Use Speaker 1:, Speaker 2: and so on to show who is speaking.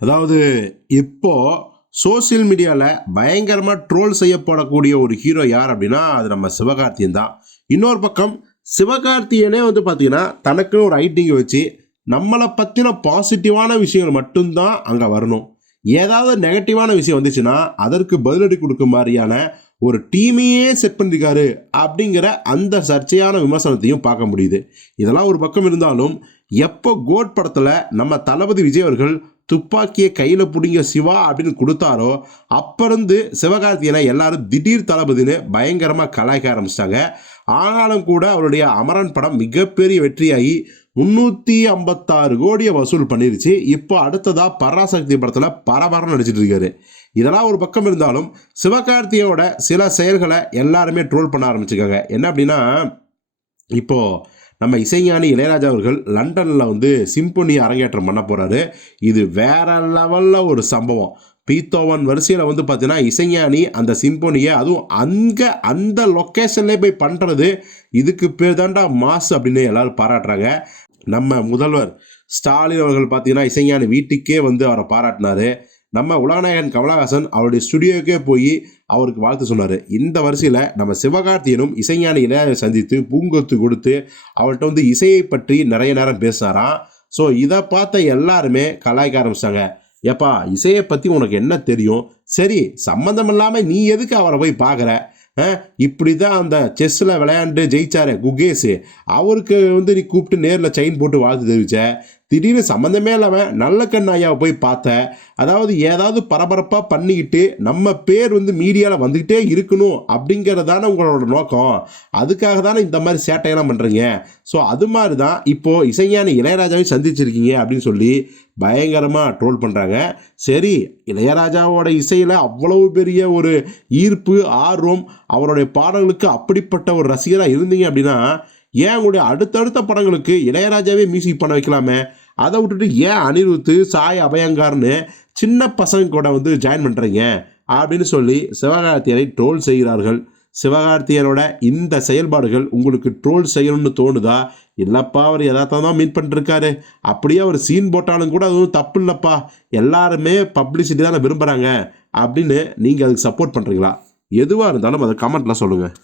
Speaker 1: அதாவது இப்போ சோஷியல் மீடியாவில் பயங்கரமாக ட்ரோல் செய்யப்படக்கூடிய ஒரு ஹீரோ யார் அப்படின்னா அது நம்ம சிவகார்த்தியன் தான். இன்னொரு பக்கம் சிவகார்த்தியனே வந்து பார்த்தீங்கன்னா தனக்குன்னு ஒரு ஐட்டிங்கை வச்சு நம்மளை பற்றின பாசிட்டிவான விஷயங்கள் மட்டும்தான் அங்கே வரணும். ஏதாவது நெகட்டிவான விஷயம் வந்துச்சுன்னா அதற்கு பதிலடி கொடுக்க மாதிரியான ஒரு டீமையே செட் பண்ணியிருக்காரு அப்படிங்கிற அந்த சர்ச்சையான விமர்சனத்தையும் பார்க்க முடியுது. இதெல்லாம் ஒரு பக்கம் இருந்தாலும் எப்போ கோட் படத்தில் நம்ம தளபதி விஜய் அவர்கள் துப்பாக்கியை கையில் பிடிங்க சிவா அப்படின்னு கொடுத்தாரோ அப்போருந்து சிவகார்த்தியனை எல்லாரும் திடீர் தளபதினு பயங்கரமாக கலாய்க்க ஆரம்பிச்சிட்டாங்க. ஆனாலும் கூட அவருடைய அமரன் படம் மிகப்பெரிய வெற்றியாகி முந்நூற்றி ஐம்பத்தாறு கோடியை வசூல் பண்ணிருச்சு. இப்போ அடுத்ததாக பராசக்தி படத்தில் பரபரம் நடிச்சிட்டு இருக்காரு. இதெல்லாம் ஒரு பக்கம் இருந்தாலும் சிவகார்த்தியோட சில செயல்களை எல்லாருமே ட்ரோல் பண்ண ஆரம்பிச்சிருக்காங்க. என்ன அப்படின்னா இப்போது நம்ம இசைஞானி இளையராஜா அவர்கள் லண்டனில் வந்து சிம்பொனி அரங்கேற்றம் பண்ண போகிறாரு இது வேற லெவலில் ஒரு சம்பவம். பீத்தோவன் வரிசையில் வந்து பார்த்தீங்கன்னா இசைஞானி அந்த சிம்பொனியை அதுவும் அங்கே அந்த லொக்கேஷன்லேயே போய் பண்ணுறது இதுக்கு பேர் தாண்டா மாஸ் அப்படின்னு எல்லோரும் பாராட்டுறாங்க. நம்ம முதல்வர் ஸ்டாலின் அவர்கள் பார்த்தீங்கன்னா இசைஞானி வீட்டுக்கே வந்து அவரை பாராட்டினாரு. நம்ம உலகநாயகன் கமலஹாசன் அவருடைய ஸ்டுடியோக்கே போய் அவருக்கு வாழ்த்து சொன்னார். இந்த வரிசையில் நம்ம சிவகார்த்தியனும் இசைஞானி இளையராஜா சந்தித்து பூங்கொத்து கொடுத்து அவர்கிட்ட வந்து இசையை பற்றி நிறைய நேரம் பேசினாராம். ஸோ இதை பார்த்த எல்லாருமே கலாய்க்க ஆரம்பிச்சிட்டாங்க. ஏப்பா இசையை பற்றி உனக்கு என்ன தெரியும்? சரி சம்மந்தம் இல்லாமல் நீ எதுக்கு அவரை போய் பார்க்குற? இப்படி தான் அந்த செஸ்ஸில் விளையாண்டு ஜெயிச்சாரு குகேஷ். அவருக்கு வந்து நீ கூப்பிட்டு நேரில் செயின் போட்டு வாழ்த்து தெரிவிச்ச. திடீர்னு சம்மந்தமே இல்லாமல் நல்ல கண்ணாயாவை போய் பார்த்த அதாவது ஏதாவது பரபரப்பாக பண்ணிக்கிட்டு நம்ம பேர் வந்து மீடியாவில் வந்துக்கிட்டே இருக்கணும் அப்படிங்கிறதான உங்களோட நோக்கம். அதுக்காக தானே இந்த மாதிரி சேட்டையெல்லாம் பண்ணுறீங்க ஸோ அது மாதிரி தான் இப்போது இசைஞானி இளையராஜாவை சந்திச்சிருக்கீங்க அப்படின்னு சொல்லி பயங்கரமாக ட்ரோல் பண்ணுறாங்க சரி இளையராஜாவோட இசையில் அவ்வளவு பெரிய ஒரு ஈர்ப்பு ஆர்வம் அவருடைய பாடல்களுக்கு அப்படிப்பட்ட ஒரு ரசிகராக இருந்தீங்க அப்படின்னா ஏன் உங்களுடைய அடுத்தடுத்த படங்களுக்கு இளையராஜாவே மியூசிக் பண்ண வைக்கலாமே? அதை விட்டுட்டு ஏன் அனிருத்து சாய் அபயங்கார்னு சின்ன பசங்க கூட வந்து ஜாயின் பண்ணுறீங்க அப்படின்னு சொல்லி சிவகார்த்தியனை ட்ரோல் செய்கிறார்கள். சிவகார்த்தியனோட இந்த செயல்பாடுகள் உங்களுக்கு ட்ரோல் செய்யணும்னு தோணுதா? இல்லைப்பா அவர் எதாத்தான் தான் மீன் பண்ணிருக்காரு. அப்படியே அவர் சீன் போட்டாலும் கூட அதுவும் தப்பு இல்லைப்பா. எல்லாருமே பப்ளிசிட்டி தானே விரும்புகிறாங்க அப்படின்னு நீங்கள் அதுக்கு சப்போர்ட் பண்ணுறீங்களா எதுவாக இருந்தாலும் அதை கமெண்ட்டில் சொல்லுங்கள்